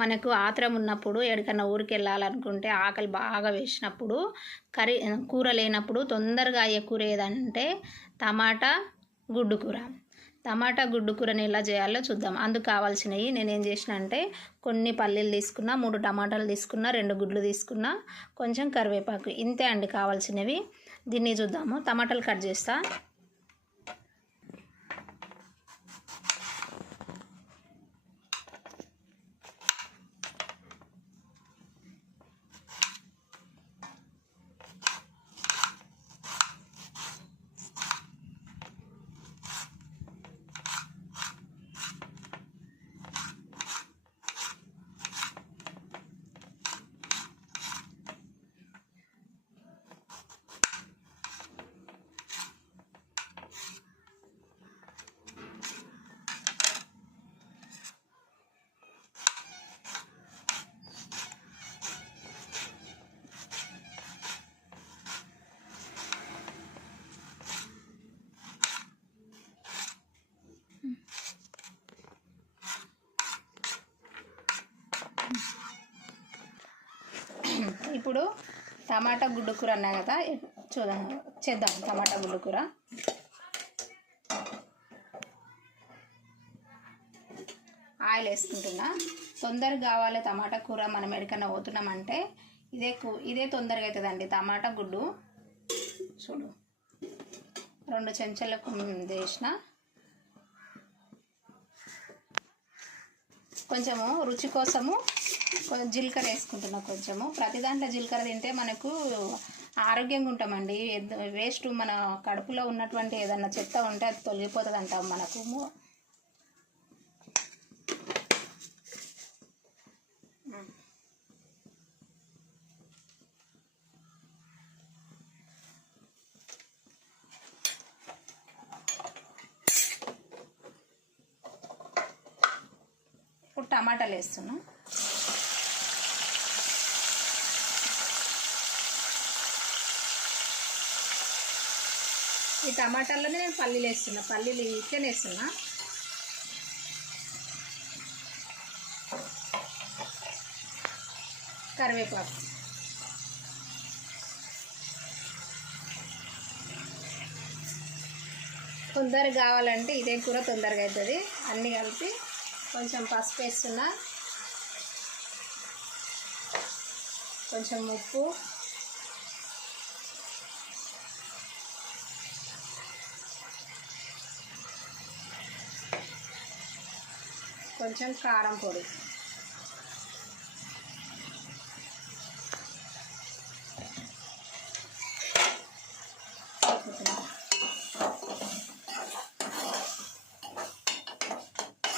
మనకు ఆత్రం ఉన్నప్పుడు ఎక్కడికన్నా ఊరికి వెళ్ళాలనుకుంటే ఆకలి బాగా వేసినప్పుడు కూర లేనప్పుడు తొందరగా అయ్యే కూర ఏదంటే టమాటా గుడ్డు కూర. టమాటా గుడ్డు కూరని ఎలా చేయాలో చూద్దాం. అందుకు కావాల్సినవి నేనేం చేసిన అంటే కొన్ని పల్లీలు తీసుకున్నా, 3 టమాటాలు తీసుకున్నా, 2 గుడ్లు తీసుకున్నా, కొంచెం కరివేపాకు, ఇంతే అండి కావాల్సినవి. దీన్ని చూద్దాము. టమాటాలు కట్ చేస్తా. ఇప్పుడు టమాటా గుడ్డు కూర అన్నా కదా, చేద్దాం టమాటా గుడ్డు కూర. ఆయిల్ వేసుకుంటున్నా. తొందరగా కావాలి టమాటా కూర, మనం ఎక్కడికన్నా పోతున్నామంటే ఇదే తొందరగా అవుతుందండి. టమాటా గుడ్డు చూడు, 2 చెంచాలకు వేసిన. కొంచెము రుచి కోసము కొంచెం జీలకర్ర వేసుకుంటున్నా. కొంచెము ప్రతి దాంట్లో జీలకర్ర తింటే మనకు ఆరోగ్యంగా ఉంటామండి. వేస్ట్ మన కడుపులో ఉన్నటువంటి ఏదన్నా చెత్త ఉంటే అది తొలగిపోతుంది అంటాం మనకు. ఇప్పుడు టమాటాలు వేస్తున్నా. ఈ టమాటాల్లోనే నేను పల్లీలు వేస్తున్నా. పల్లీలు ఇట్లనే వేస్తున్నా. కరివేపాకు, తొందరగా కావాలంటే ఇదే కూర తొందరగా అవుతుంది. అన్నీ కలిపి కొంచెం పసుపు వేస్తున్నా, కొంచెం ఉప్పు, కొంచెం కారం పొడి,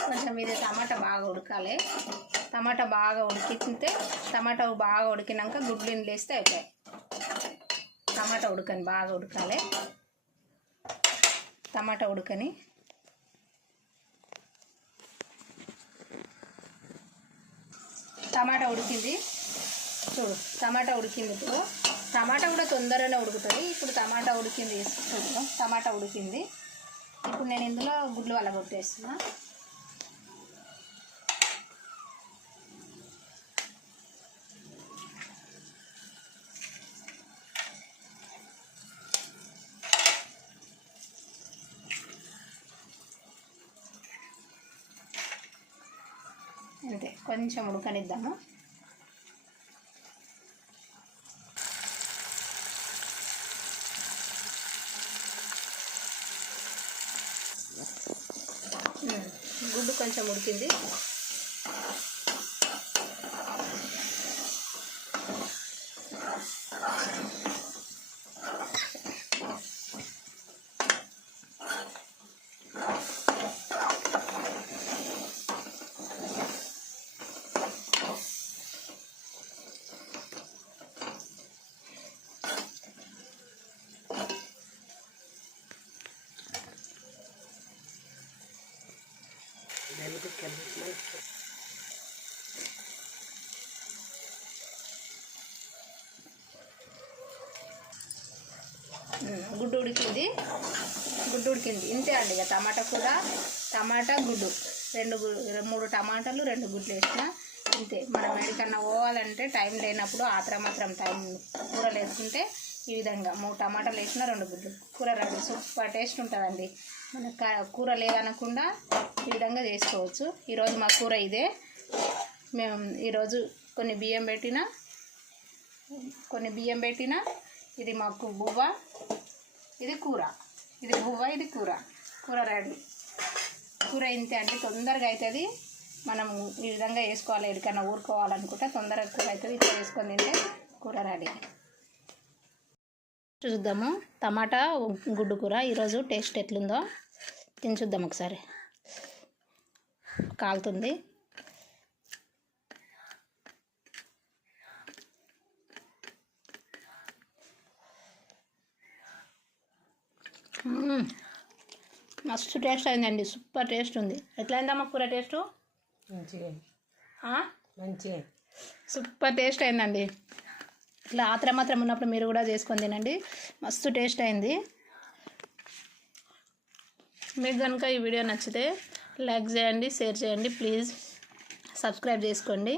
కొంచెం ఇది టమాటా బాగా ఉడకాలి. టమాటా బాగా ఉడికితే, టమాటా బాగా ఉడికినాక గుడ్లు వేస్తే అయిపోయాయి. టమాటా బాగా ఉడకాలి. టమాటా ఉడకని టమాటా ఉడికింది చూడు. టమాటా ఉడికింది. ఇప్పుడు టమాటా కూడా తొందరగానే ఉడుకుతుంది. ఇప్పుడు టమాటా ఉడికింది చూడు. టమాటా ఉడికింది. ఇప్పుడు నేను ఇందులో గుడ్లు వలగొట్టేస్తున్నా. అంతే, కొంచెం ఉడకనిద్దాము. గుడ్డు కొంచెం ఉడికింది. గుడ్డు ఉడికింది. ఇంతే అండి ఇక టమాటా కూర, టమాటా గుడ్డు మూడు టమాటాలు 2 గుడ్లు వేసిన. అంతే. మనం ఎక్కడికన్నా పోవాలంటే టైం లేనప్పుడు మాత్రం టైం కూరలు వేసుకుంటే ఈ విధంగా 3 టమాటాలు వేసిన 2 గుడ్లు కూర రెడీ. సూపర్ టేస్ట్ ఉంటుందండి. మన కూర లేదనకుండా ఈ విధంగా చేసుకోవచ్చు. ఈరోజు మా కూర ఇదే. మేము ఈరోజు కొన్ని బియ్యం పెట్టిన. ఇది మాకు బువ్వ, ఇది కూర. ఇది బువ్వ, ఇది కూర రెడీ. కూర ఇంతే అండి, తొందరగా అవుతుంది. మనం ఈ విధంగా వేసుకోవాలి. ఎక్కడికైనా ఊరుకోవాలనుకుంటే తొందరగా కూర అవుతుంది. ఇట్లా వేసుకొని తింటే కూర రెడీ. చూద్దాము టమాటా గుడ్డు కూర ఈరోజు టేస్ట్ ఎట్లుందో తిని చూద్దాం ఒకసారి. కాలుతుంది. మస్తు టేస్ట్ అయిందండి. సూపర్ టేస్ట్ ఉంది. ఎట్లా అయిందమ్మా కూర టేస్టు? మంచిగా సూపర్ టేస్ట్ అయిందండి. ఇట్లా మాత్రం ఉన్నప్పుడు మీరు కూడా చేసుకొని తినండి. మస్తు టేస్ట్ అయింది. మీకు కనుక ఈ వీడియో నచ్చితే లైక్ చేయండి, షేర్ చేయండి, ప్లీజ్ సబ్స్క్రైబ్ చేసుకోండి.